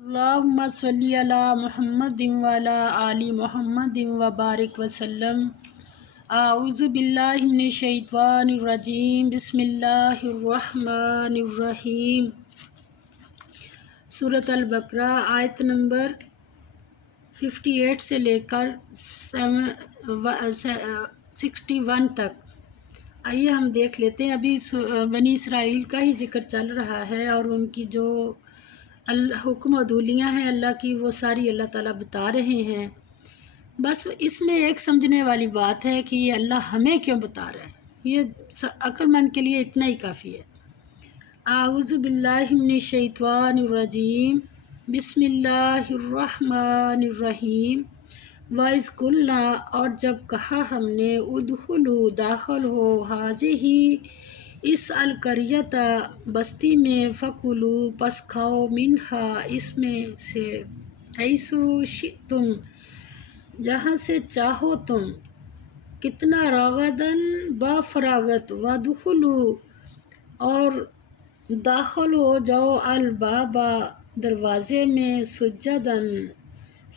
اللہم صلی علی محمد وعلی آل محمد وبارک وسلم۔ اعوذ باللہ من الشیطان الرجیم، بسم اللہ الرحمن الرحیم۔ سورۃ البقرہ آیت نمبر 58 سے لے کر 61 تک۔ آئیے ہم دیکھ لیتے ہیں۔ ابھی بنی اسرائیل کا ہی ذکر چل رہا ہے اور ان کی جو حکم و عدولیاں ہیں اللہ کی، وہ ساری اللہ تعالیٰ بتا رہے ہیں۔ بس اس میں ایک سمجھنے والی بات ہے کہ یہ اللہ ہمیں کیوں بتا رہا ہے، یہ عقل مند کے لیے اتنا ہی کافی ہے۔ اعوذ باللہ من الشیطان الرجیم، بسم اللہ الرحمن الرحیم۔ وَإِذْ قُلْنَا، اور جب کہا ہم نے، ادخلوا، داخل ہو، حاضہ، اس القریۃ، بستی میں، فکلوا، پس کھاؤ، منہا، اس میں سے، حیث شئتم، جہاں سے چاہو تم، کتنا، رغداً، با فراغت، وادخلوا، اور داخل ہو جاؤ، الباب، دروازے میں، سجداً،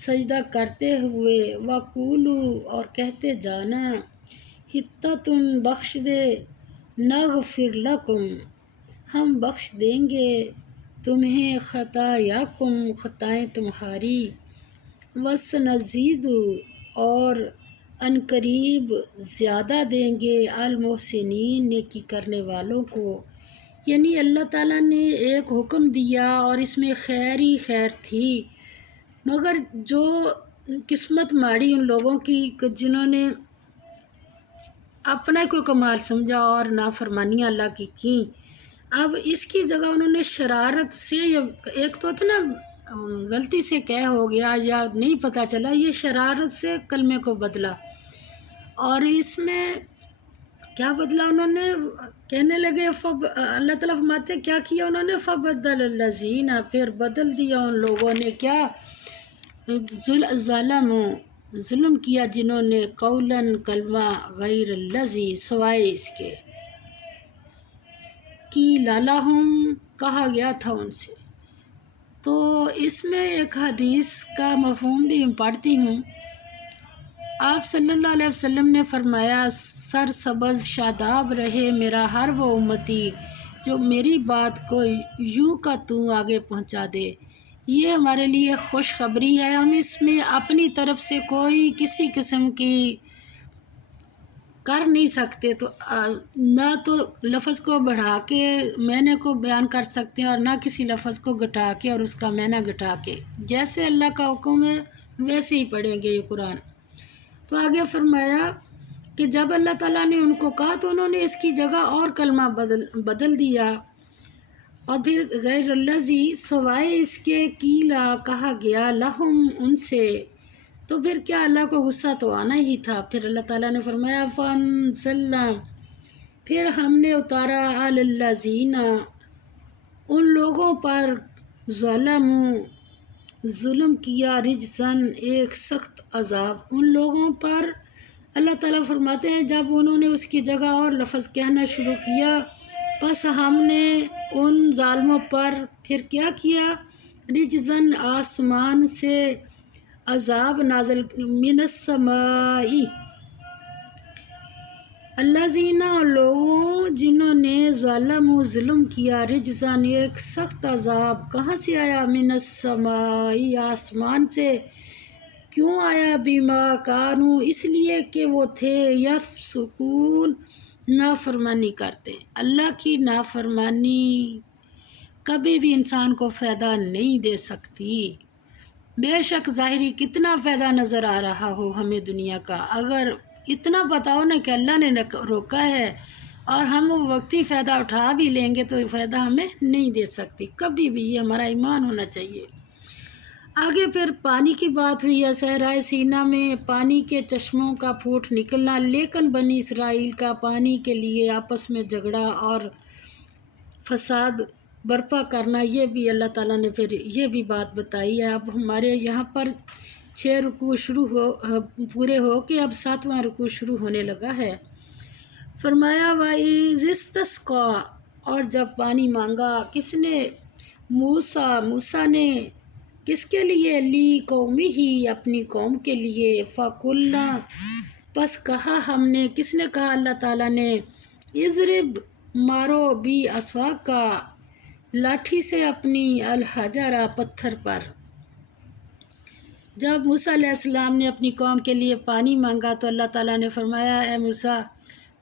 سجدہ کرتے ہوئے، وقولوا، اور کہتے جانا، حطۃ، بخش دے، نغفر لکم، ہم بخش دیں گے تمہیں، خطایاکم، خطائیں تمہاری، وسنزید، اور عنقریب زیادہ دیں گے، المحسنین، نیکی کرنے والوں کو۔ یعنی اللہ تعالیٰ نے ایک حکم دیا اور اس میں خیر ہی خیر تھی، مگر جو قسمت ماڑی ان لوگوں کی جنہوں نے اپنا کوئی کمال سمجھا اور نافرمانیاں اللہ کی اب اس کی جگہ انہوں نے شرارت سے، ایک تو تھا نا غلطی سے کہہ ہو گیا یا نہیں پتہ چلا، یہ شرارت سے کلمے کو بدلا، اور اس میں کیا بدلا انہوں نے، کہنے لگے اللہ تعالیٰ فرماتے کیا کیا انہوں نے، فبدل الذین، پھر بدل دیا ان لوگوں نے، کیا، ظلم کیا جنہوں نے، قولاً، کلمہ، غیر الذی، سوائے اس کے، قیل لہم، کہا گیا تھا ان سے۔ تو اس میں ایک حدیث کا مفہوم بھی پڑھتی ہوں۔ آپ صلی اللہ علیہ وسلم نے فرمایا، سرسبز شاداب رہے میرا ہر وہ امتی جو میری بات کو یوں کا توں آگے پہنچا دے۔ یہ ہمارے لیے خوشخبری ہے، ہم اس میں اپنی طرف سے کوئی کسی قسم کی کر نہیں سکتے، تو نہ تو لفظ کو بڑھا کے معنی کو بیان کر سکتے ہیں اور نہ کسی لفظ کو گھٹا کے اور اس کا معنی گھٹا کے، جیسے اللہ کا حکم ہے ویسے ہی پڑھیں گے یہ قرآن۔ تو آگے فرمایا کہ جب اللہ تعالیٰ نے ان کو کہا تو انہوں نے اس کی جگہ اور کلمہ بدل دیا، اور پھر غیر الذی، سوائے اس کے، قیلا، کہا گیا، لہم، ان سے، تو پھر کیا اللہ کو غصہ تو آنا ہی تھا۔ پھر اللہ تعالیٰ نے فرمایا، فانزلنا، پھر ہم نے اتارا، علی الذین، ان لوگوں پر، ظلموا، ظلم کیا، رجزاً، ایک سخت عذاب ان لوگوں پر۔ اللہ تعالیٰ فرماتے ہیں جب انہوں نے اس کی جگہ اور لفظ کہنا شروع کیا، پس ہم نے ان ظالموں پر پھر کیا کیا، رجزاً، آسمان سے عذاب نازل، من السماء، الذین، لوگوں جنہوں نے، ظلموا، ظلم کیا، رجزاً، ایک سخت عذاب، کہاں سے آیا، من السماء، آسمان سے، کیوں آیا، بما کانوا، اس لیے کہ وہ تھے، یفسقون، نافرمانی کرتے۔ اللہ کی نافرمانی کبھی بھی انسان کو فائدہ نہیں دے سکتی، بے شک ظاہری کتنا فائدہ نظر آ رہا ہو ہمیں دنیا کا، اگر اتنا پتا ہو نا کہ اللہ نے روکا ہے اور ہم وہ وقتی فائدہ اٹھا بھی لیں گے تو فائدہ ہمیں نہیں دے سکتی کبھی بھی، یہ ہمارا ایمان ہونا چاہیے۔ آگے پھر پانی کی بات ہوئی ہے، صحرائے سینا میں پانی کے چشموں کا پھوٹ نکلنا، لیکن بنی اسرائیل کا پانی کے لیے آپس میں جھگڑا اور فساد برپا کرنا، یہ بھی اللہ تعالیٰ نے پھر یہ بھی بات بتائی ہے۔ اب ہمارے یہاں پر 6 رکوع پورے ہو کے اب 7واں رکوع شروع ہونے لگا ہے۔ فرمایا، وَإِذِ اسْتَسْقَىٰ، اور جب پانی مانگا، کس نے، موسیٰ نے، کس کے لیے؟ لی قومی ہی، اپنی قوم کے لیے۔ فَقُلْنَا، پس کہا ہم نے، کس نے کہا؟ اللہ تعالیٰ نے۔ اضرب، مارو، بھی اسواق کا، لاٹھی سے اپنی، الحجرہ، پتھر پر۔ جب موسیٰ علیہ السلام نے اپنی قوم کے لیے پانی مانگا تو اللہ تعالیٰ نے فرمایا اے موسیٰ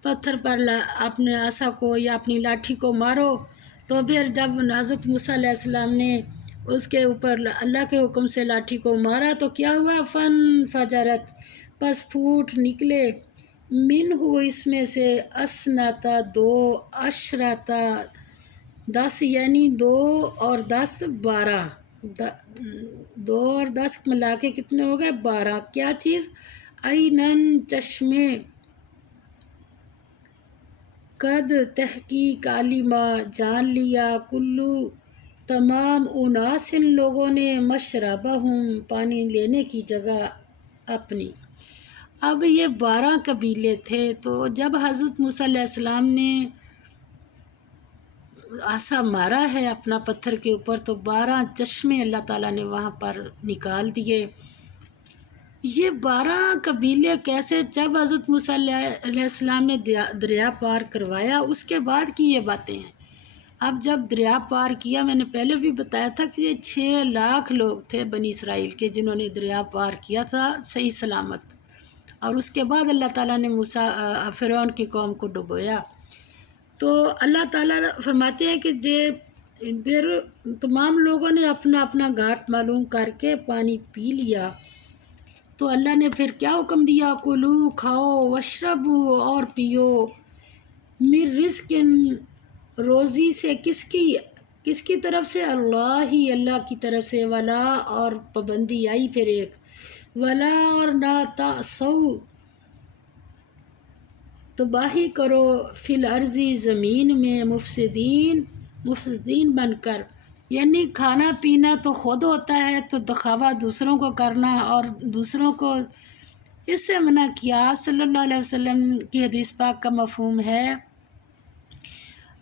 پتھر پر اپنے عصا کو یا اپنی لاٹھی کو مارو۔ تو پھر جب حضرت موسیٰ علیہ السلام نے اس کے اوپر اللہ کے حکم سے لاٹھی کو مارا تو کیا ہوا؟ فن فجرت، پس پھوٹ نکلے، من ہو، اس میں سے، اسنتا، دو، عشرتا، 10، یعنی 2 اور 10 12، 2 اور 10 ملا کے کتنے ہو گئے؟ 12۔ کیا چیز؟ عینن، چشمے، قد، تحقیق، علما، جان لیا، کلو، تمام، اناس، ان لوگوں نے، مشربہم، پانی لینے کی جگہ اپنی۔ اب یہ 12 قبیلے تھے، تو جب حضرت موسیٰ علیہ السلام نے عصا مارا ہے اپنا پتھر کے اوپر تو 12 چشمے اللہ تعالیٰ نے وہاں پر نکال دیے۔ یہ 12 قبیلے کیسے؟ جب حضرت موسیٰ علیہ السلام نے دریا پار کروایا اس کے بعد کی یہ باتیں ہیں۔ اب جب دریا پار کیا، میں نے پہلے بھی بتایا تھا کہ یہ 6 لاکھ لوگ تھے بنی اسرائیل کے جنہوں نے دریا پار کیا تھا صحیح سلامت، اور اس کے بعد اللہ تعالیٰ نے فرعون کی قوم کو ڈبویا۔ تو اللہ تعالیٰ فرماتے ہیں کہ پھر تمام لوگوں نے اپنا اپنا گھاٹ معلوم کر کے پانی پی لیا، تو اللہ نے پھر کیا حکم دیا؟ کلو، کھاؤ، وشربو، اور پیو، من رزق، روزی سے، کس کی طرف سے؟ اللہ ہی، اللہ کی طرف سے، ولا، اور پابندی آئی پھر ایک، ولا، اور نہ، تعصو، تباہی کرو، فی الارض، زمین میں، مفسدین بن کر، یعنی کھانا پینا تو خود ہوتا ہے تو دکھاوا دوسروں کو کرنا اور دوسروں کو اس سے منع کیا۔ صلی اللہ علیہ وسلم کی حدیث پاک کا مفہوم ہے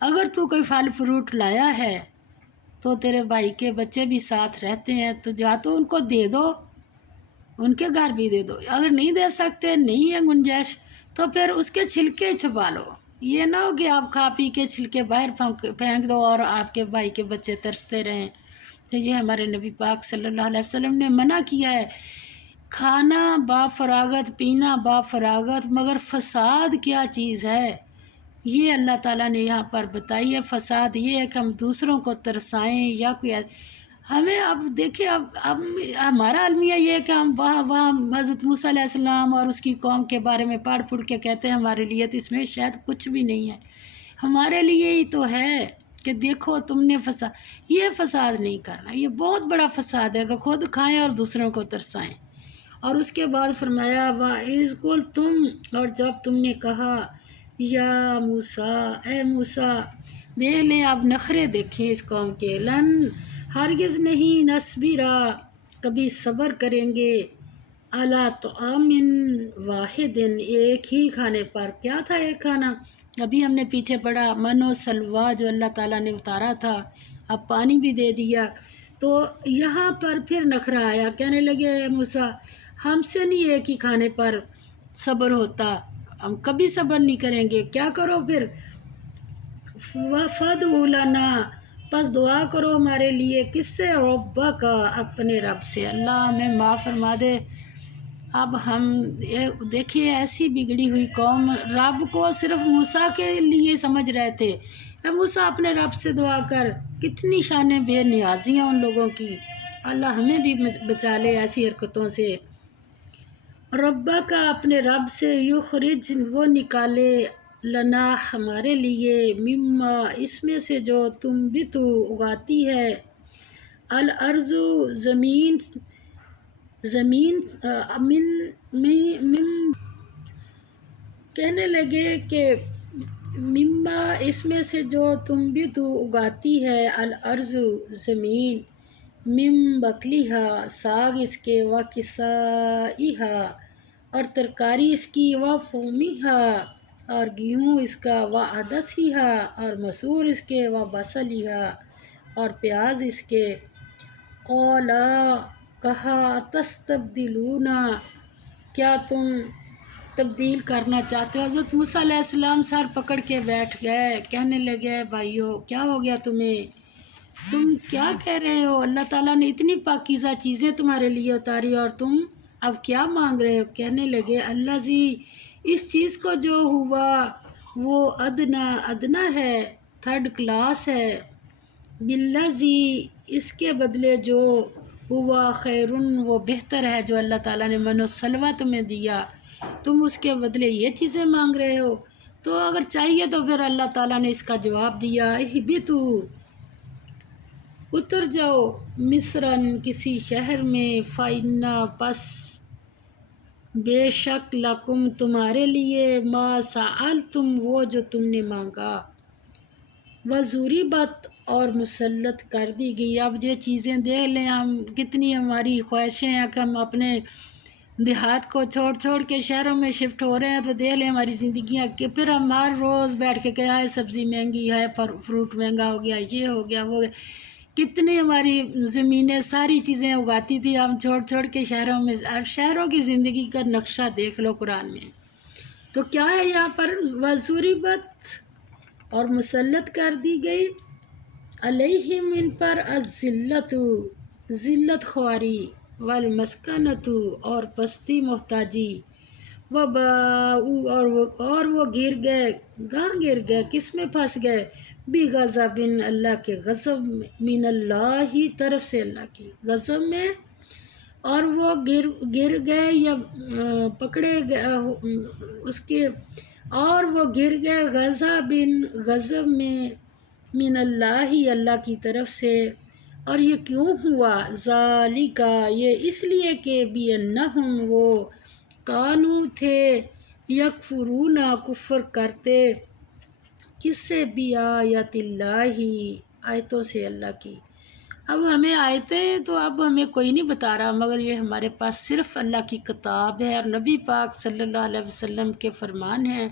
اگر تو کوئی پھل فروٹ لایا ہے تو تیرے بھائی کے بچے بھی ساتھ رہتے ہیں تو جا تو ان کو دے دو، ان کے گھر بھی دے دو، اگر نہیں دے سکتے، نہیں ہے گنجائش، تو پھر اس کے چھلکے چھپا لو۔ یہ نہ ہو کہ آپ کھا پی کے چھلکے باہر پھینک دو اور آپ کے بھائی کے بچے ترستے رہیں۔ تو یہ ہمارے نبی پاک صلی اللہ علیہ وسلم نے منع کیا ہے، کھانا با فراغت، پینا با فراغت، مگر فساد کیا چیز ہے یہ اللہ تعالیٰ نے یہاں پر بتائی ہے۔ فساد یہ ہے کہ ہم دوسروں کو ترسائیں یا کوئی ہمیں، اب دیکھیں، اب ہمارا المیہ یہ ہے کہ ہم وہاں حضرت موسیٰ علیہ السلام اور اس کی قوم کے بارے میں پڑھ پڑھ کے کہتے ہیں ہمارے لیے تو اس میں شاید کچھ بھی نہیں ہے، ہمارے لیے ہی تو ہے کہ دیکھو تم نے فساد، یہ فساد نہیں کرنا، یہ بہت بڑا فساد ہے کہ خود کھائیں اور دوسروں کو ترسائیں۔ اور اس کے بعد فرمایا وَإِذْ قُلْتُمْ، اور جب تم نے کہا، یا موسیٰ، اے موسیٰ، دیکھ لیں آپ نخرے دیکھیں اس قوم کے، لن، ہرگز نہیں، نصبرا، کبھی صبر کریں گے، علی طعام واحد، ایک ہی کھانے پر۔ کیا تھا ایک کھانا؟ ابھی ہم نے پیچھے پڑھا من و سلوا جو اللہ تعالیٰ نے اتارا تھا، اب پانی بھی دے دیا، تو یہاں پر پھر نخرہ آیا، کہنے لگے اے موسیٰ ہم سے نہیں ایک ہی کھانے پر صبر ہوتا، ہم کبھی صبر نہیں کریں گے، کیا کرو پھر؟ وَفَدْعُ لَنَا، پس دعا کرو ہمارے لیے، کس سے؟ ربک، اپنے رب سے، اللہ ہمیں معاف فرما دے۔ اب ہم دیکھیں ایسی بگڑی ہوئی قوم رب کو صرف موسیٰ کے لیے سمجھ رہے تھے، اے موسیٰ اپنے رب سے دعا کر، کتنی شان بے نیازی ہیں ان لوگوں کی، اللہ ہمیں بھی بچا لے ایسی حرکتوں سے۔ ربک، اپنے رب سے، یخرج، وہ نکالے، لنا، ہمارے لیے، مما، اس میں سے جو تنبت، اگاتی ہے، الارض، زمین، کہنے لگے کہ مما، اس میں سے جو تنبت، اگاتی ہے، الارض، زمین، من بقلیہا، ساگ اس کے، و کسائیہا، اور ترکاری اس کی، و فومیہا، اور گیہوں اس کا، و عدسیہا، اور مسور اس کے، و بصلیہا، اور پیاز اس کے، قولا کہا تستبدلون کیا تم تبدیل کرنا چاہتے ہو۔ حضرت موسیٰ علیہ السلام سر پکڑ کے بیٹھ گئے، کہنے لگے بھائیو کیا ہو گیا تمہیں، تم کیا کہہ رہے ہو، اللہ تعالیٰ نے اتنی پاکیزہ چیزیں تمہارے لیے اتاری اور تم اب کیا مانگ رہے ہو۔ کہنے لگے اللہ جی اس چیز کو جو ہوا وہ ادنا ہے، تھرڈ کلاس ہے، بالذی اس کے بدلے جو ہوا خیرن وہ بہتر ہے، جو اللہ تعالیٰ نے من و سلوہ تمہیں دیا، تم اس کے بدلے یہ چیزیں مانگ رہے ہو۔ تو اگر چاہیے تو پھر اللہ تعالیٰ نے اس کا جواب دیا، اہبطو اتر جاؤ، مصرن کسی شہر میں، فائنا پس بے شک لکم تمہارے لیے، ما سألتم وہ جو تم نے مانگا، وضربت اور مسلط کر دی گئی۔ اب یہ چیزیں دیکھ لیں ہم کتنی ہماری خواہشیں ہیں کہ ہم اپنے دیہات کو چھوڑ کے شہروں میں شفٹ ہو رہے ہیں، تو دیکھ لیں ہماری زندگیاں کہ پھر ہم ہر روز بیٹھ کے کہ ہے سبزی مہنگی ہے، فروٹ مہنگا ہو گیا، یہ ہو گیا وہ ہو گیا۔ کتنی ہماری زمینیں ساری چیزیں اگاتی تھی، ہم چھوڑ کے شہروں میں، اب شہروں کی زندگی کا نقشہ دیکھ لو قرآن میں تو کیا ہے یہاں پر، وضربت اور مسلط کر دی گئی، علیہم ان پر، الذلت ذلت خواری، والمسکنۃ اور پستی محتاجی، وباؤ اور وہ گر گئے، کہاں گر گئے، کس میں پھنس گئے، بغضب اللہ کے غضب میں، من اللہ طرف سے اللہ کی غضب میں، اور وہ گر گئے یا پکڑے گئے اس کے، اور وہ گر گئے غضب میں، من اللہ اللہ کی طرف سے۔ اور یہ کیوں ہوا، ذالک یہ اس لیے کہ بِأَنَّهُمْ وہ کانو تھے، یکفرون کفر کرتے، کس سے، بِآیاتِ اللہ آیتوں سے اللہ کی۔ اب ہمیں آیتیں تو اب ہمیں کوئی نہیں بتا رہا، مگر یہ ہمارے پاس صرف اللہ کی کتاب ہے اور نبی پاک صلی اللہ علیہ وسلم کے فرمان ہیں،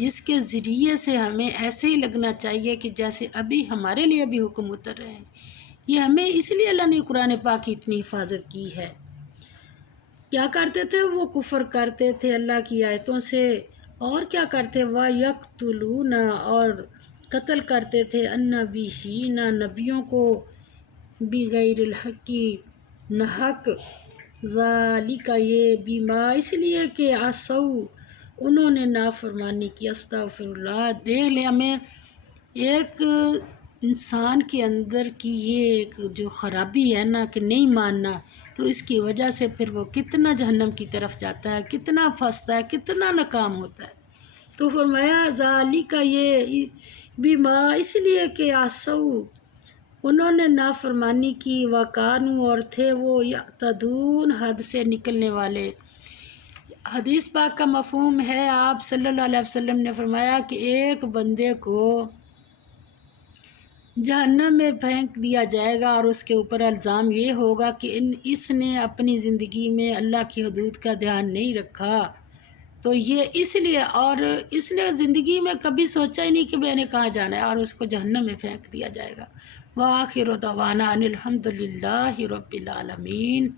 جس کے ذریعے سے ہمیں ایسے ہی لگنا چاہیے کہ جیسے ابھی ہمارے لیے بھی حکم اتر رہے ہیں۔ یہ ہمیں اس لیے اللہ نے قرآن پاک کی اتنی حفاظت کی ہے۔ کیا کرتے تھے وہ، کفر کرتے تھے اللہ کی آیتوں سے، اور کیا کرتے، وَيَقْتُلُونَ اور قتل کرتے تھے، النَّبِيِّينَ نبیوں کو، بغیر الحق ناحق، ذالک یہ بیما اس لیے کہ عصوا انہوں نے نافرمانی کی، استغفر اللہ۔ دیکھ لیں ہمیں ایک انسان کے اندر کی یہ ایک جو خرابی ہے نا کہ نہیں ماننا، تو اس کی وجہ سے پھر وہ کتنا جہنم کی طرف جاتا ہے، کتنا پھنستا ہے، کتنا ناکام ہوتا ہے۔ تو فرمایا ذالک یہ بیما اس لیے کہ عصوا انہوں نے نافرمانی کی، وَكَانُوا اور تھے وہ یعتدون حد سے نکلنے والے۔ حدیث پاک کا مفہوم ہے، آپ صلی اللہ علیہ وسلم نے فرمایا کہ ایک بندے کو جہنم میں پھینک دیا جائے گا اور اس کے اوپر الزام یہ ہوگا کہ اس نے اپنی زندگی میں اللہ کی حدود کا دھیان نہیں رکھا، تو یہ اس لیے، اور اس نے زندگی میں کبھی سوچا ہی نہیں کہ میں نے کہاں جانا ہے، اور اس کو جہنم میں پھینک دیا جائے گا۔ وآخر دعوانا ان الحمد للہ رب العالمین۔